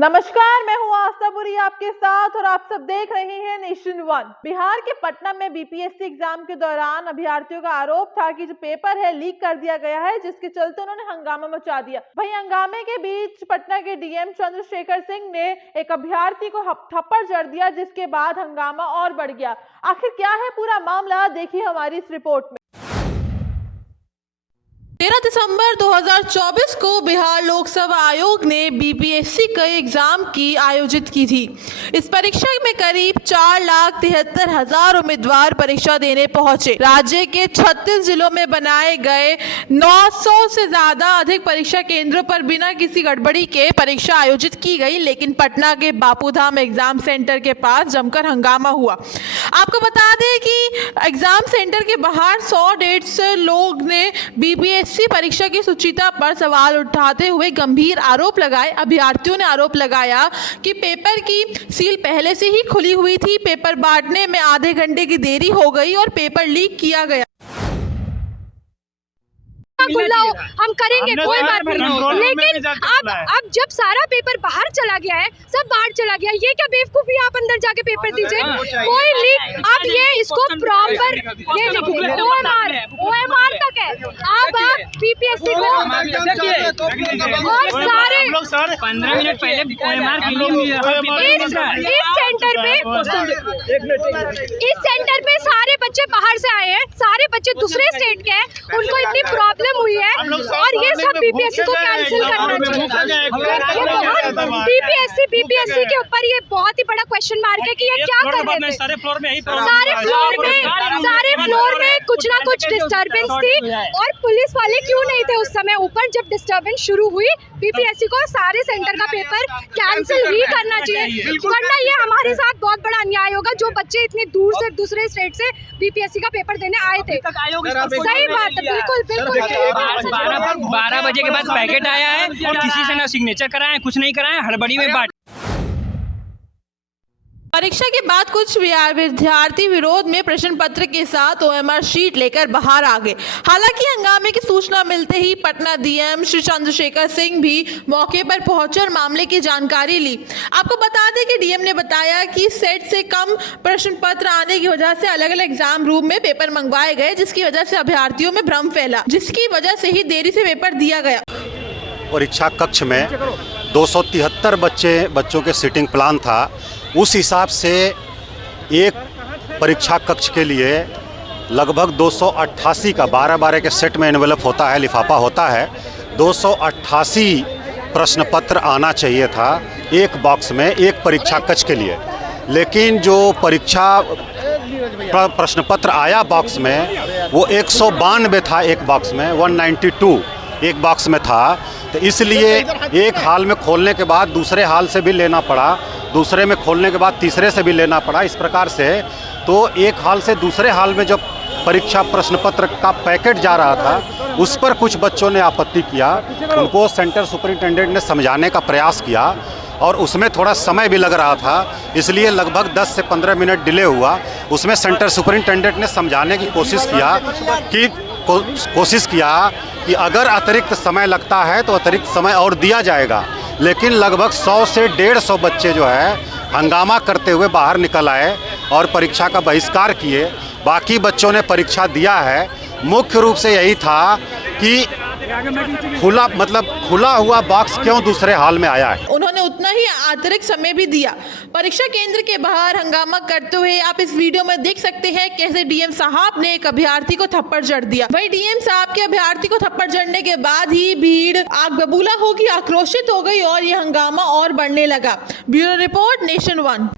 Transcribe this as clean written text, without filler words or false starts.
नमस्कार, मैं हूँ आस्था पुरी आपके साथ और आप सब देख रहे हैं नेशन वन। बिहार के पटना में बीपीएससी एग्जाम के दौरान अभ्यर्थियों का आरोप था कि जो पेपर है लीक कर दिया गया है, जिसके चलते उन्होंने हंगामा मचा दिया। वहीं हंगामे के बीच पटना के डीएम चंद्रशेखर सिंह ने एक अभ्यर्थी को थप्पड़ जड़ दिया, जिसके बाद हंगामा और बढ़ गया। आखिर क्या है पूरा मामला, देखिए हमारी इस रिपोर्ट में। 13 दिसंबर 2024 को बिहार लोकसेवा आयोग ने बीपीएससी के एग्जाम की आयोजित की थी। इस परीक्षा में करीब 4,73,000 उम्मीदवार परीक्षा देने पहुंचे। राज्य के 36 जिलों में बनाए गए 900 से ज्यादा अधिक परीक्षा केंद्रों पर बिना किसी गड़बड़ी के परीक्षा आयोजित की गई, लेकिन पटना के बापूधाम एग्जाम सेंटर के पास जमकर हंगामा हुआ। आपको बता दें कि एग्जाम सेंटर के बाहर 100-150 लोग ने बीपीएससी परीक्षा की शुचिता पर सवाल उठाते हुए गंभीर आरोप लगाए। अभ्यर्थियों ने आरोप लगाया कि पेपर की सील पहले से ही खुली हुई थी, पेपर बांटने में आधे घंटे की देरी हो गई और पेपर लीक किया गया। हम करेंगे, कोई बात नहीं, लेकिन अब जब सारा पेपर बाहर चला गया है, सब बाहर चला गया, ये क्या बेवकूफी, आप अंदर जाके पेपर दीजिए, कोई लीक। आप ये इसको प्रॉपर OMR तक है, अब आप बीपीएससी को और सारे 15 मिनट पहले OMR इस सेंटर पे सारे बच्चे बाहर से आए हैं, सारे बच्चे दूसरे स्टेट के हैं, उनको इतनी प्रॉब्लम हुई है और ये सब बीपीएससी को कैंसिल करना चाहिए। बीपीएससी के ऊपर ये बहुत ही बड़ा क्वेश्चन मार्क है कि ये क्या कर रहे थे। सारे फ्लोर में कुछ ना कुछ डिस्टर्बेंस थी और पुलिस वाले क्यों नहीं थे उस समय ऊपर जब डिस्टर्बेंस शुरू हुई। बीपीएससी को सारे सेंटर का पेपर कैंसिल ही करना चाहिए, वरना ये हमारे साथ बहुत बड़ा अन्याय होगा। जो बच्चे इतनी दूर से दूसरे स्टेट से बीपीएससी का पेपर देने आए थे, सही बात है, बिल्कुल 12 बजे के बाद पैकेट आया है और किसी से ना सिग्नेचर कराए, कुछ नहीं कराए, हड़बड़ी में बांट। परीक्षा के बाद कुछ विद्यार्थी विरोध में प्रश्न पत्र के साथ OMR शीट लेकर बाहर आ गए। हालांकि हंगामे की सूचना मिलते ही पटना डीएम श्री चंद्रशेखर सिंह भी मौके पर पहुंचे और मामले की जानकारी ली। आपको बता दें कि डीएम ने बताया कि सेट से कम प्रश्न पत्र आने की वजह से अलग अलग एग्जाम रूम में पेपर मंगवाए गए, जिसकी वजह से अभ्यर्थियों में भ्रम फैला, जिसकी वजह से ही देरी से पेपर दिया गया। परीक्षा कक्ष में 273 बच्चों के सीटिंग प्लान था। उस हिसाब से एक परीक्षा कक्ष के लिए लगभग 288 का 12-12 के सेट में एनवेलप होता है, लिफाफा होता है। 288 प्रश्न पत्र आना चाहिए था एक बॉक्स में एक परीक्षा कक्ष के लिए, लेकिन जो परीक्षा प्रश्न पत्र आया बॉक्स में वो 192 था एक बॉक्स में, 192 एक बॉक्स में था। तो इसलिए एक हाल में खोलने के बाद दूसरे हाल से भी लेना पड़ा, दूसरे में खोलने के बाद तीसरे से भी लेना पड़ा। इस प्रकार से तो एक हाल से दूसरे हाल में जब परीक्षा प्रश्न पत्र का पैकेट जा रहा था, उस पर कुछ बच्चों ने आपत्ति किया। उनको सेंटर सुपरिटेंडेंट ने समझाने का प्रयास किया और उसमें थोड़ा समय भी लग रहा था, इसलिए लगभग 10 से 15 मिनट डिले हुआ। उसमें सेंटर सुपरिटेंडेंट ने समझाने की कोशिश किया कि अगर अतिरिक्त समय लगता है तो अतिरिक्त समय और दिया जाएगा, लेकिन लगभग 100 से 150 बच्चे जो है हंगामा करते हुए बाहर निकल आए और परीक्षा का बहिष्कार किए। बाकी बच्चों ने परीक्षा दिया है। मुख्य रूप से यही था कि खुला हुआ बॉक्स क्यों दूसरे हाल में आया है। उन्होंने उतना ही अतिरिक्त समय भी दिया। परीक्षा केंद्र के बाहर हंगामा करते हुए आप इस वीडियो में देख सकते हैं कैसे डीएम साहब ने एक अभ्यर्थी को थप्पड़ जड़ दिया। वही डीएम साहब के अभ्यर्थी को थप्पड़ जड़ने के बाद ही भीड़ आग बबूला होगी, आक्रोशित हो गई और ये हंगामा और बढ़ने लगा। Bureau report, nation one.